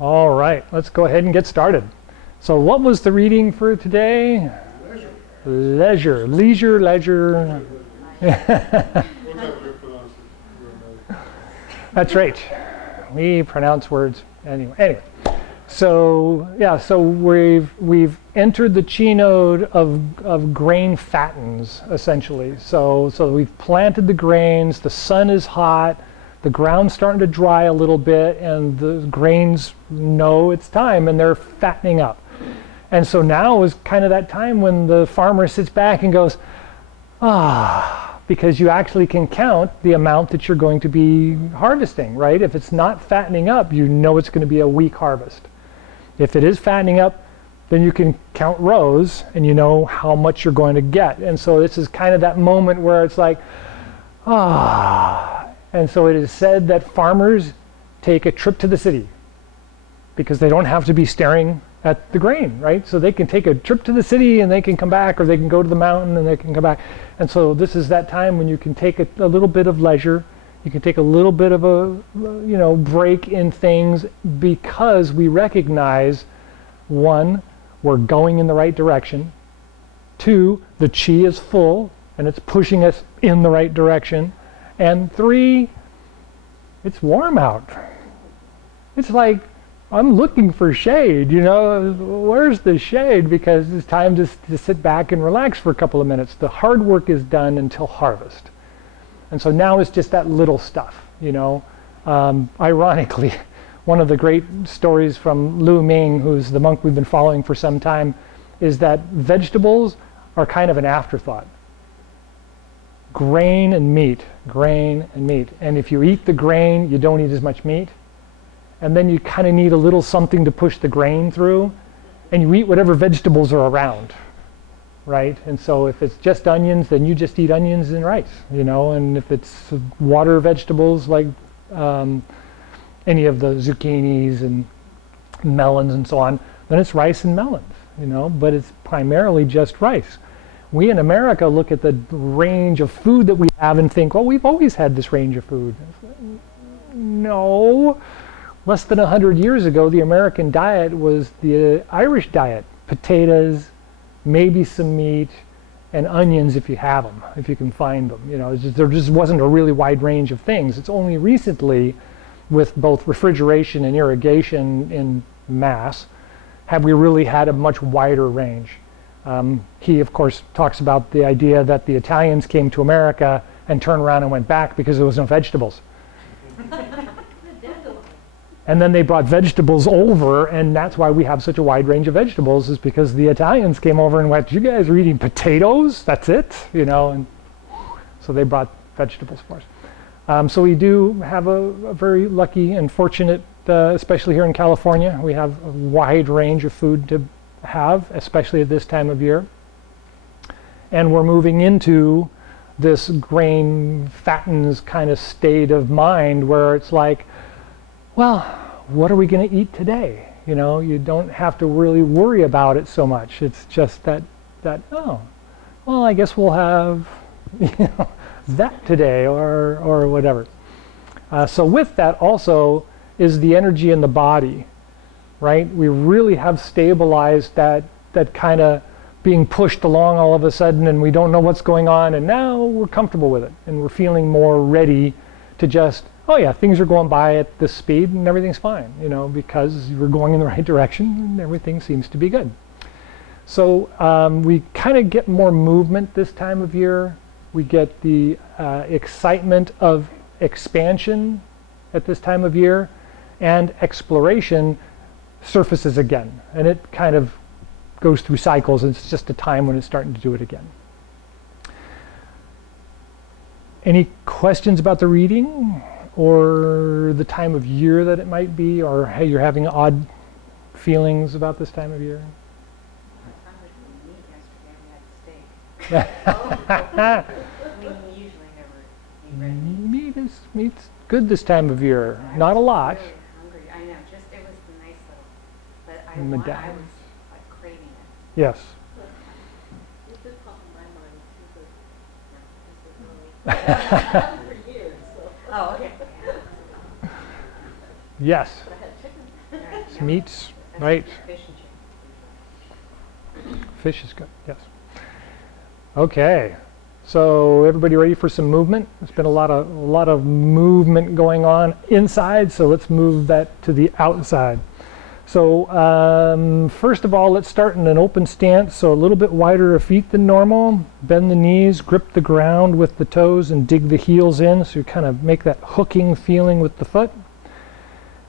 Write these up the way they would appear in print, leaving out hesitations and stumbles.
All right, let's go ahead and get started. So what was the reading for today? Leisure. Leisure, leisure. That's right. We pronounce words anyway. So yeah, so we've entered the chi node of grain fattens, essentially. So we've planted the grains, the sun is hot, the ground's starting to dry a little bit, and the grains know it's time and they're fattening up. And so now is kind of that time when the farmer sits back and goes, because you actually can count the amount that you're going to be harvesting, right? If it's not fattening up, you know it's going to be a weak harvest. If it is fattening up, then you can count rows and you know how much you're going to get. And so this is kind of that moment where it's like, And so it is said that farmers take a trip to the city because they don't have to be staring at the grain, right? So they can take a trip to the city and they can come back, or they can go to the mountain and they can come back. And so this is that time when you can take a little bit of leisure. You can take a little bit of a break in things, because we recognize, one, we're going in the right direction. Two, the chi is full and it's pushing us in the right direction. And three, it's warm out. It's like, I'm looking for shade, where's the shade? Because it's time to sit back and relax for a couple of minutes. The hard work is done until harvest. And so now it's just that little stuff, Ironically, one of the great stories from Lu Ming, who's the monk we've been following for some time, is that vegetables are kind of an afterthought. Grain and meat. And if you eat the grain, you don't eat as much meat. And then you kind of need a little something to push the grain through, and you eat whatever vegetables are around, right? And so if it's just onions, then you just eat onions and rice, and if it's water vegetables like any of the zucchinis and melons and so on, then it's rice and melons, but it's primarily just rice. We in America look at the range of food that we have and think, well, we've always had this range of food. No. Less than 100 years ago, the American diet was the Irish diet. Potatoes, maybe some meat, and onions if you have them, if you can find them. There just wasn't a really wide range of things. It's only recently, with both refrigeration and irrigation in mass, have we really had a much wider range. He, of course, talks about the idea that the Italians came to America and turned around and went back because there was no vegetables. And then they brought vegetables over, and that's why we have such a wide range of vegetables, is because the Italians came over and went, you guys are eating potatoes? That's it? And so they brought vegetables for us. So we do have a very lucky and fortunate, especially here in California, we have a wide range of food to have, especially at this time of year. And we're moving into this grain fattens kind of state of mind where it's like, well, what are we going to eat today? You don't have to really worry about it so much. It's just that I guess we'll have that today or whatever. So with that also is the energy in the body, right? We really have stabilized that kind of being pushed along all of a sudden, and we don't know what's going on, and now we're comfortable with it, and we're feeling more ready to just, things are going by at this speed and everything's fine, because we're going in the right direction and everything seems to be good. So we kind of get more movement this time of year. We get the excitement of expansion at this time of year, and exploration surfaces again. And it kind of goes through cycles, and it's just a time when it's starting to do it again. Any questions about the reading? Or the time of year that it might be, or hey, you're having odd feelings about this time of year? We usually never eat red meat. Meat's good this time of year. Not a lot. Really hungry. I know. Just it was the nice little. But I was like craving it. Yes. It did pop in my mind too, but for years. So. Oh, okay. Yes. But I had chicken. Meats, right? Fish and chicken. Fish is good, yes. Okay, so everybody ready for some movement? There's been a lot of movement going on inside, so let's move that to the outside. So first of all, let's start in an open stance, so a little bit wider of feet than normal. Bend the knees, grip the ground with the toes, and dig the heels in, so you kind of make that hooking feeling with the foot.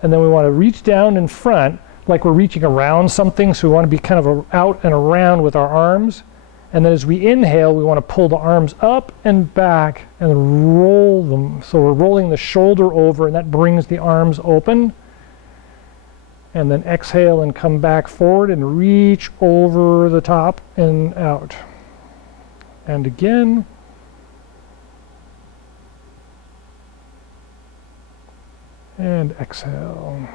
And then we want to reach down in front, like we're reaching around something, so we want to be kind of out and around with our arms. And then as we inhale, we want to pull the arms up and back and roll them. So we're rolling the shoulder over, and that brings the arms open. And then exhale and come back forward and reach over the top and out. And again. And exhale.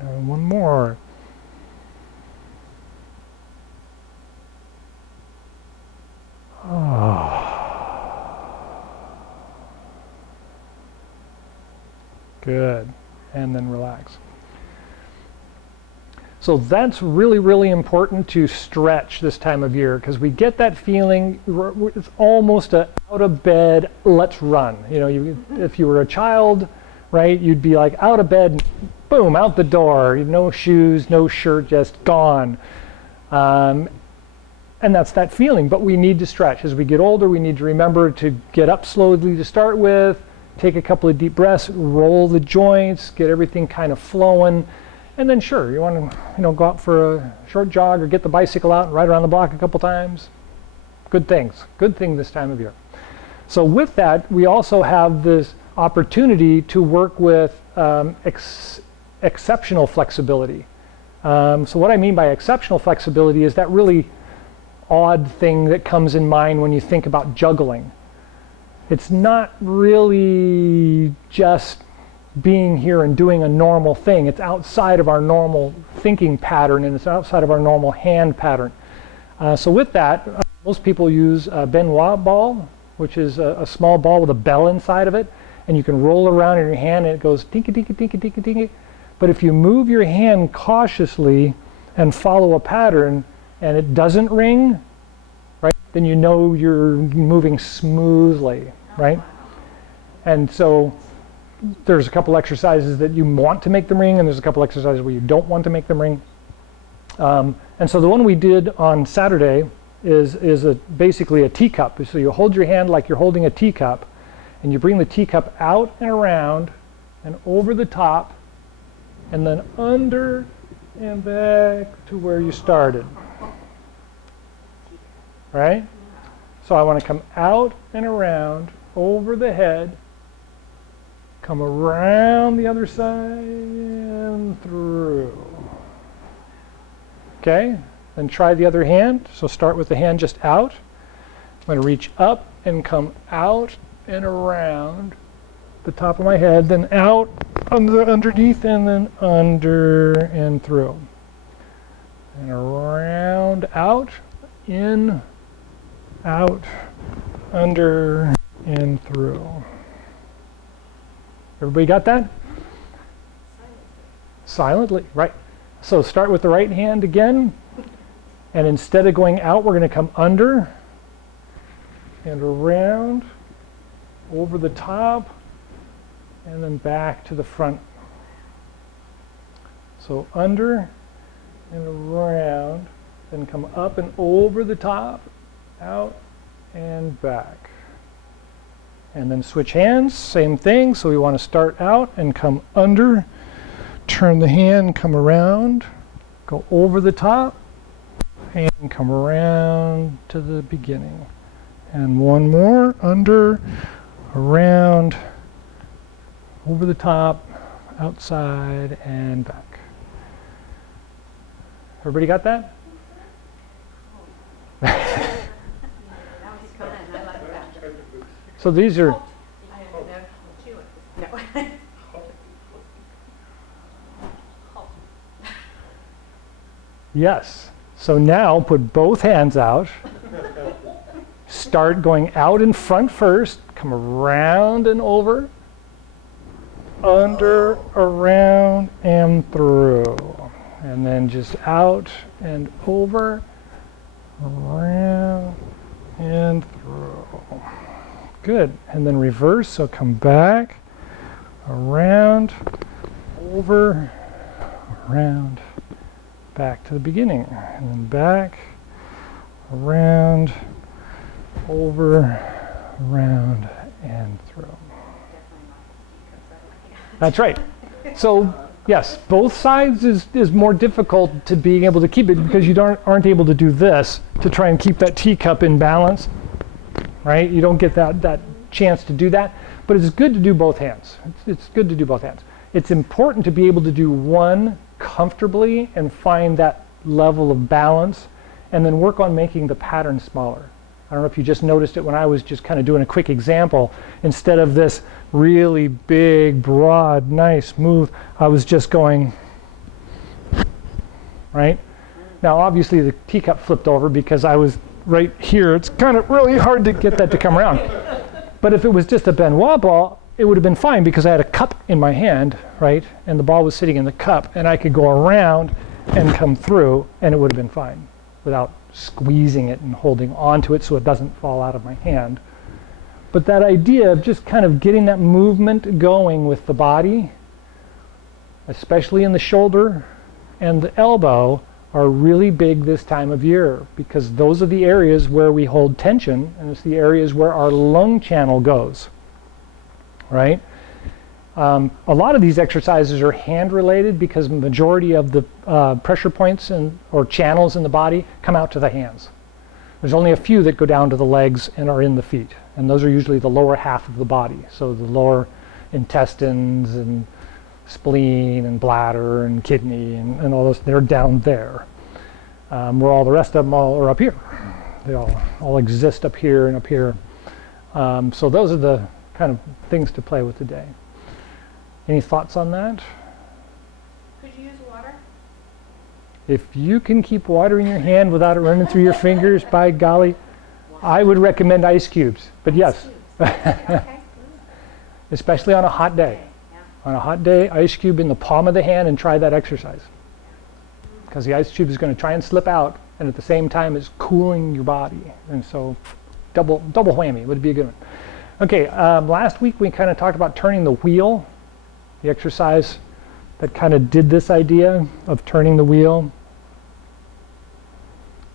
And one more. Good. And then relax. So that's really, really important to stretch this time of year, because we get that feeling, it's almost a out of bed, let's run. You know, if you were a child, right, you'd be like out of bed, boom, out the door, no shoes, no shirt, just gone. And that's that feeling, but we need to stretch. As we get older, we need to remember to get up slowly to start with, take a couple of deep breaths, roll the joints, get everything kind of flowing. And then sure, you want to go out for a short jog or get the bicycle out and ride around the block a couple times. Good thing this time of year. So with that, we also have this opportunity to work with exceptional flexibility. So what I mean by exceptional flexibility is that really odd thing that comes in mind when you think about juggling. It's not really just being here and doing a normal thing. It's outside of our normal thinking pattern, and it's outside of our normal hand pattern. So with that, most people use a Benoit ball, which is a small ball with a bell inside of it, and you can roll around in your hand and it goes tinky tinky tinky tinky tinky. But if you move your hand cautiously and follow a pattern and it doesn't ring, right, then you know you're moving smoothly, right? And so there's a couple exercises that you want to make them ring, and there's a couple exercises where you don't want to make them ring. And so the one we did on Saturday is basically a teacup. So you hold your hand like you're holding a teacup, and you bring the teacup out and around and over the top, and then under and back to where you started. Right? So I want to come out and around, over the head, come around the other side and through. Okay? Then try the other hand. So start with the hand just out. I'm going to reach up and come out and around the top of my head, then out underneath, and then under and through. And around, out, in, out, under, and through. Everybody got that? Silently, right. So start with the right hand again, and instead of going out, we're going to come under and around, over the top, and then back to the front. So under and around, then come up and over the top, out and back. And then switch hands, same thing. So we want to start out and come under, turn the hand, come around, go over the top, and come around to the beginning. And one more, under, around, over the top, outside, and back. Everybody got that? That was fun. I like that. So these are, I don't know. Chew it. No. yes. So now put both hands out. Start going out in front first, come around and over, under, around, and through. And then just out and over, around, and through. Good. And then reverse, so come back, around, over, around, back to the beginning. And then back, around, over, around, and through. That's right. So yes, both sides is more difficult to being able to keep it because you aren't able to do this to try and keep that teacup in balance, right? You don't get that chance to do that, but it's good to do both hands. It's good to do both hands. It's important to be able to do one comfortably and find that level of balance and then work on making the pattern smaller. I don't know if you just noticed it when I was just kind of doing a quick example. Instead of this really big, broad, nice move, I was just going, right? Now, obviously, the teacup flipped over because I was right here. It's kind of really hard to get that to come around. But if it was just a Benoit ball, it would have been fine because I had a cup in my hand, right? And the ball was sitting in the cup, and I could go around and come through, and it would have been fine without squeezing it and holding onto it so it doesn't fall out of my hand. But that idea of just kind of getting that movement going with the body, especially in the shoulder and the elbow, are really big this time of year because those are the areas where we hold tension, and it's the areas where our lung channel goes, right? A lot of these exercises are hand related because the majority of the pressure points or channels in the body come out to the hands. There's only a few that go down to the legs and are in the feet, and those are usually the lower half of the body. So the lower intestines and spleen and bladder and kidney and all those, they're down there. Where all the rest of them all are up here. They all exist up here and up here. So those are the kind of things to play with today. Any thoughts on that? Could you use water? If you can keep water in your hand without it running through your fingers, by golly, I would recommend ice cubes. But yes, Okay. especially on a hot day. Yeah. On a hot day, ice cube in the palm of the hand and try that exercise. Because the ice cube is going to try and slip out, and at the same time it's cooling your body. And so double whammy would be a good one. Okay, last week we kind of talked about turning the wheel, the exercise that kind of did this idea of turning the wheel,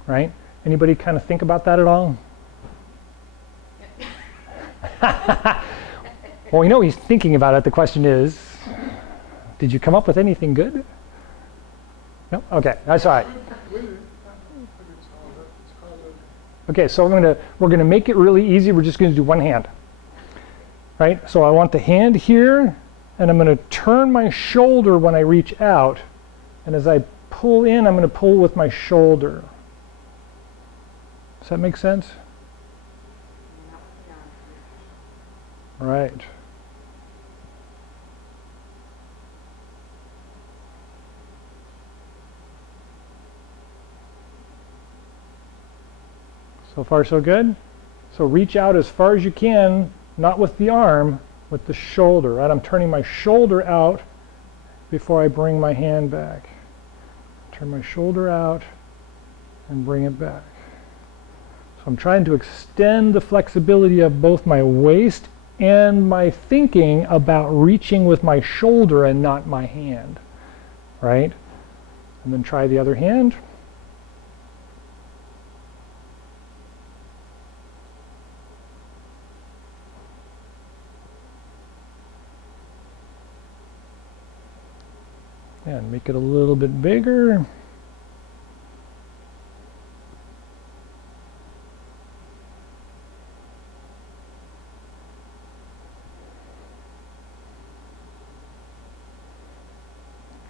right? Anybody kind of think about that at all? Well, we know he's thinking about it. The question is, did you come up with anything good? No? Okay, that's all right. Okay, so we're gonna make it really easy. We're just gonna do one hand, right? So I want the hand here, and I'm gonna turn my shoulder when I reach out, and as I pull in, I'm gonna pull with my shoulder. Does that make sense? Right. So far, so good? So reach out as far as you can, not with the arm, with the shoulder, right? I'm turning my shoulder out before I bring my hand back. Turn my shoulder out and bring it back. So I'm trying to extend the flexibility of both my waist and my thinking about reaching with my shoulder and not my hand, right? And then try the other hand. And make it a little bit bigger.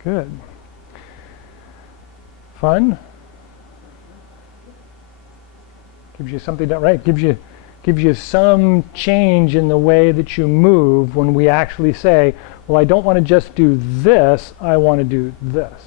Good. Fun. Gives you something that, right? Gives you some change in the way that you move when we actually say, well, I don't want to just do this, I want to do this.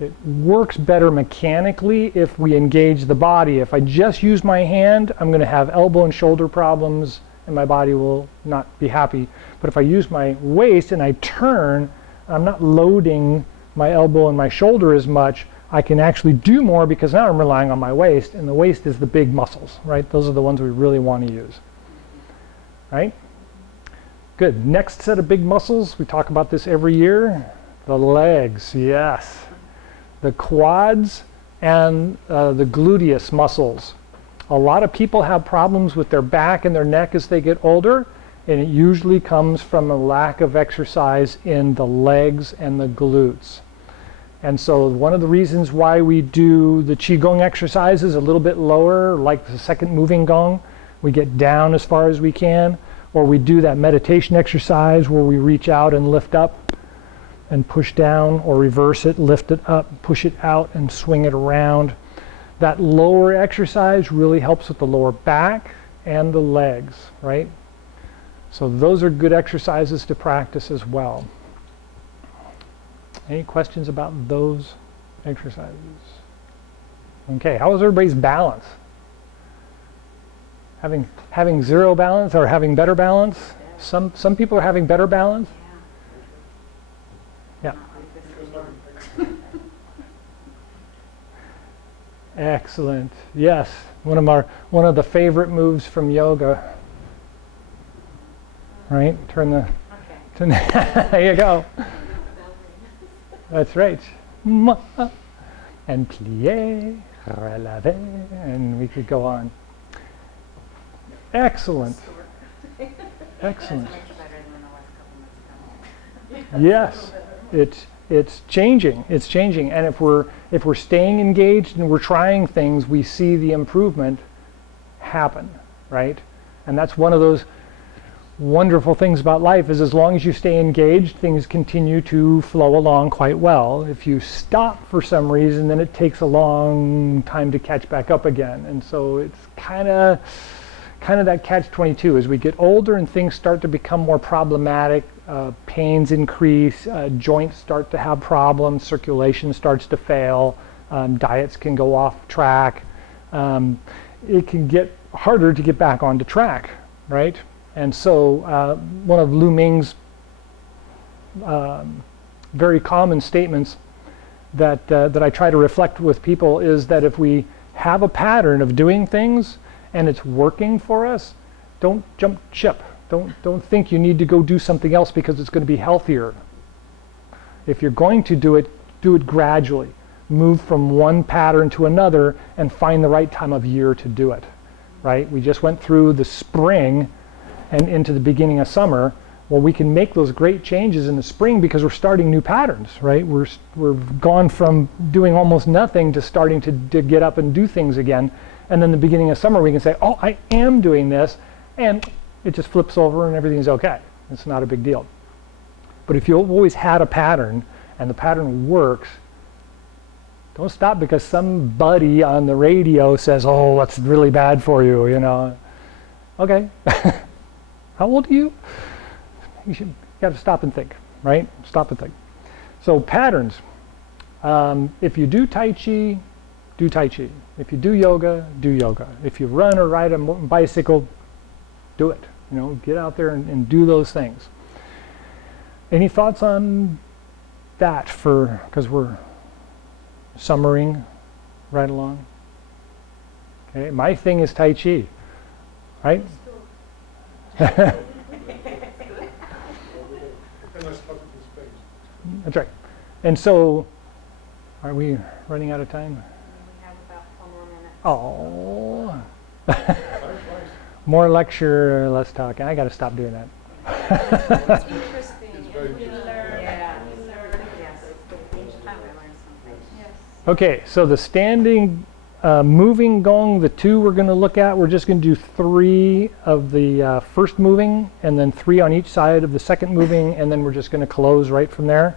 It works better mechanically if we engage the body. If I just use my hand, I'm going to have elbow and shoulder problems and my body will not be happy. But if I use my waist and I turn, I'm not loading my elbow and my shoulder as much, I can actually do more because now I'm relying on my waist, and the waist is the big muscles, right? Those are the ones we really want to use, right? Good. Next set of big muscles, we talk about this every year, the legs, yes. The quads and the gluteus muscles. A lot of people have problems with their back and their neck as they get older, and it usually comes from a lack of exercise in the legs and the glutes. And so one of the reasons why we do the Qigong exercises a little bit lower, like the second moving gong, we get down as far as we can, or we do that meditation exercise where we reach out and lift up and push down, or reverse it, lift it up, push it out and swing it around. That lower exercise really helps with the lower back and the legs, right? So those are good exercises to practice as well. Any questions about those exercises? Okay, how is everybody's balance? Having zero balance or having better balance? Some people are having better balance. Yeah. Excellent. Yes, one of the favorite moves from yoga. Right? Turn there you go. That's right. And plié, relevé, and we could go on. Excellent. Excellent. Yes, it's changing. It's changing. And if we're staying engaged and we're trying things, we see the improvement happen, right? And that's one of those wonderful things about life, is as long as you stay engaged, things continue to flow along quite well. If you stop for some reason, then it takes a long time to catch back up again. And so it's kind of that catch-22. As we get older and things start to become more problematic, pains increase, joints start to have problems, circulation starts to fail, diets can go off track, it can get harder to get back onto track, right? And so one of Lu Ming's very common statements that I try to reflect with people is that if we have a pattern of doing things and it's working for us, don't jump ship. Don't think you need to go do something else because it's going to be healthier. If you're going to do it gradually. Move from one pattern to another and find the right time of year to do it, right? We just went through the spring and into the beginning of summer. Well, we can make those great changes in the spring because we're starting new patterns, right? We've gone from doing almost nothing to starting to get up and do things again. And then the beginning of summer, we can say, oh, I am doing this. And it just flips over and everything's okay. It's not a big deal. But if you've always had a pattern and the pattern works, don't stop because somebody on the radio says, oh, that's really bad for you, you know. Okay. How old are you? You got to stop and think, right? Stop and think. So patterns. If you do Tai Chi, do Tai Chi. If you do yoga, do yoga. If you run or ride a bicycle, do it. You know, get out there and do those things. Any thoughts on that because we're summering right along? Okay, my thing is Tai Chi, right? That's right. And so, are we running out of time? We have about 4 more minutes. Oh. More lecture, less talk. I got to stop doing that. It's interesting. We learn. Yeah. Yes. Each time I learn something. Yes. Okay, so the standing moving gong, the two we're going to look at, we're just going to do 3 of the first moving and then 3 on each side of the second moving, and then we're just going to close right from there.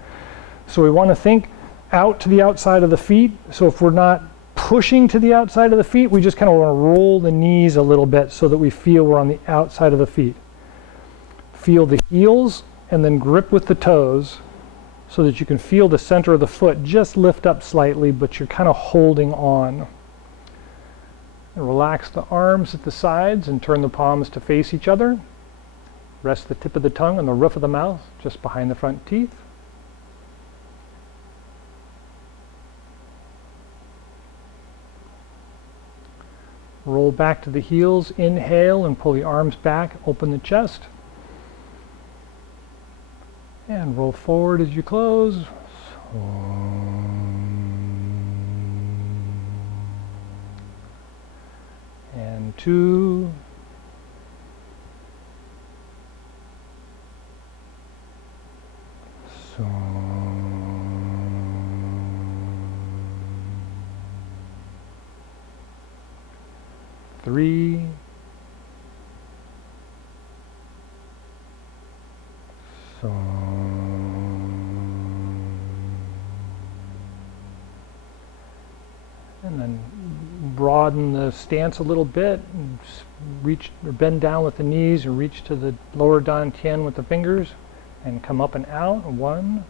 So we want to think out to the outside of the feet. So if we're not pushing to the outside of the feet, we just kind of want to roll the knees a little bit so that we feel we're on the outside of the feet. Feel the heels and then grip with the toes so that you can feel the center of the foot just lift up slightly, but you're kind of holding on. And relax the arms at the sides and turn the palms to face each other. Rest the tip of the tongue on the roof of the mouth, just behind the front teeth. Roll back to the heels, inhale and pull the arms back, open the chest. And roll forward as you close. And 2. Three. And then broaden the stance a little bit, and reach or bend down with the knees and reach to the lower dantian with the fingers and come up and out. 1.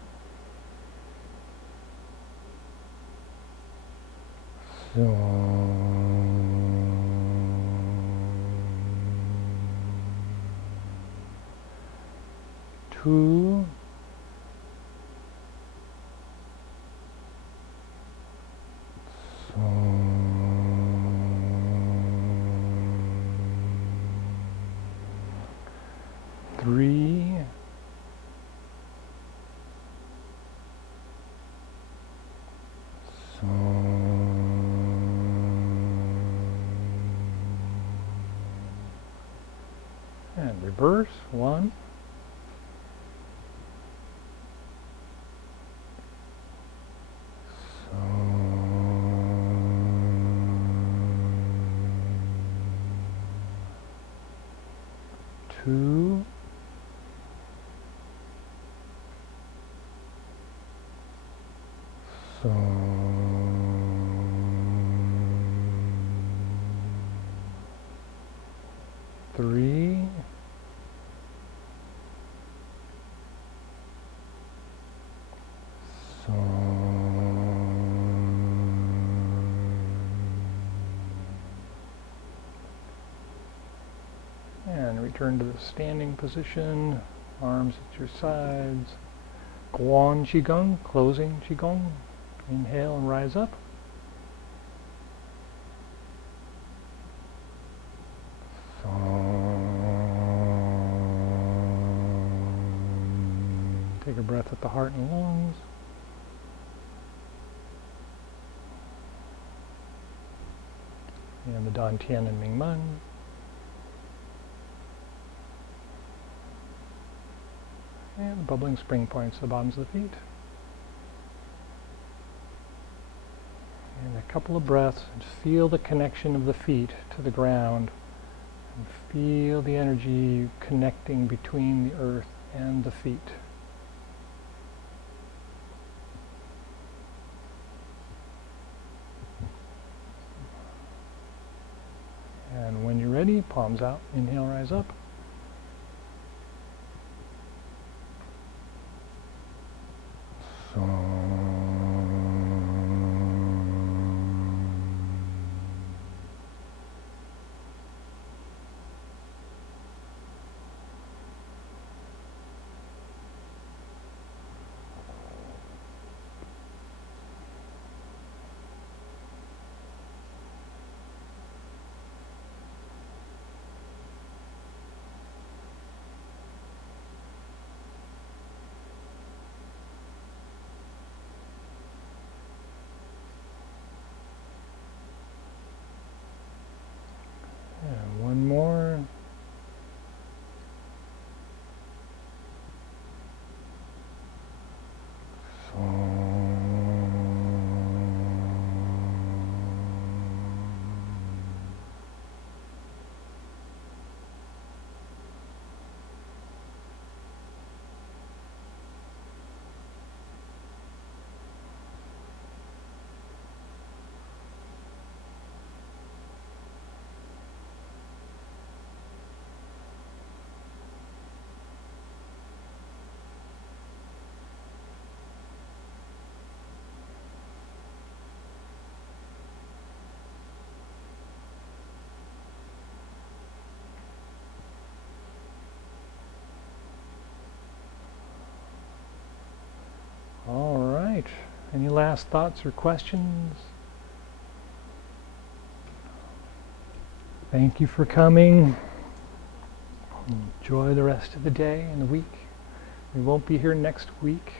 Two. Three. And reverse. 1. 2. Three. And return to the standing position, arms at your sides. Guan Qigong, closing Qigong. Inhale and rise up. Take a breath at the heart and lungs. And the Dantian and Mingmen. And the bubbling spring points at the bottoms of the feet. And a couple of breaths, and feel the connection of the feet to the ground. And feel the energy connecting between the earth and the feet. And when you're ready, palms out, inhale, rise up. Any last thoughts or questions? Thank you for coming. Enjoy the rest of the day and the week. We won't be here next week.